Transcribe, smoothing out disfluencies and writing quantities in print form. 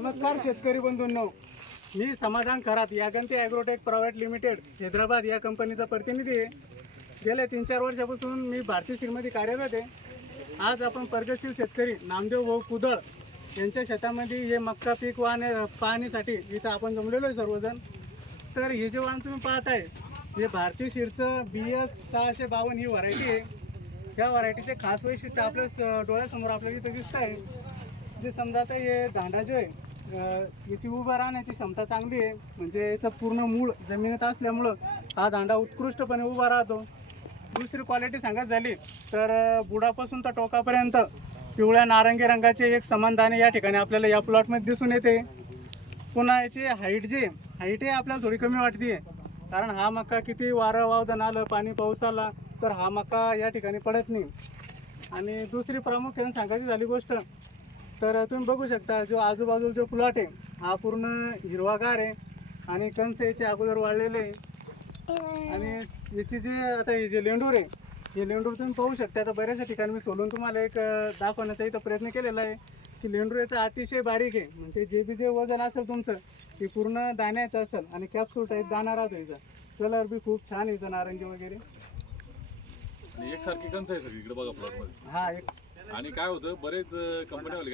नमस्कार शेतकरी बंधूंनो, मी समाधान Kharat Yaganti agrotech private limited Hyderabad या कंपनीचा प्रतिनिधी आहे. गेल्या 3-4 वर्षापासून मी भारतीय सीडमध्ये कार्यरत आहे. आज आपण प्रगतशील शेतकरी नामदेव भाऊ कुदळ यांच्या शेतामध्ये हे मक्का पीक पाहण्यासाठी इथं आपण जमलेलो आहे सर्वजण. तर हे जे वाहन तुम्ही पाहत आहे हे भारतीय सीडचं BS 652 ही व्हरायटी आहे. या व्हरायटीचे खास वैशिष्ट्य आपल्या डोळ्यासमोर आपल्याला इथं दिसत आहे. जे समजा आता हे दांडा जो आहे याची उभं राहण्याची क्षमता चांगली आहे, म्हणजे याचं पूर्ण मूळ जमिनीत असल्यामुळं हा दांडा उत्कृष्टपणे उभा राहतो. दुसरी क्वालिटी सांगायची झाली तर बुडापासून तर टोकापर्यंत पिवळ्या नारंगी रंगाचे एक समान दाणे या ठिकाणी आपल्याला या प्लॉटमध्ये दिसून येते. पुन्हा याची हाईट आहे आपल्याला थोडी कमी वाटते, कारण हा मक्का किती वारं वावदान आलं, पाणी पाऊस आला तर हा मक्का या ठिकाणी पडत नाही. आणि दुसरी प्रामुख्याने सांगायची झाली गोष्ट तर तुम्ही बघू शकता जो आजूबाजूला जो प्लॉट आहे हा पूर्ण हिरवागार आहे आणि कंस याचे अगोदर वाढलेले आहे. आणि याची जे आता हे जे लेंडूर आहे हे लेंडूर तुम्ही पाहू शकता. आता बऱ्याच ठिकाणी मी सोलून तुम्हाला एक दाखवण्याचा इथं प्रयत्न केलेला आहे की लेंडूर याचा अतिशय बारीक आहे, म्हणजे जे वजन असेल तुमचं ते पूर्ण दाण्याचं असेल आणि कॅप्सूल टाईप दाणा राहतो. याचा कलर बी खूप छान आहे, नारंगी वगैरे एकसारखी कंच आहे सर इकडे बघा प्लॉट मध्ये. हा एक आणि काय होतं बरेच कंपनीवाले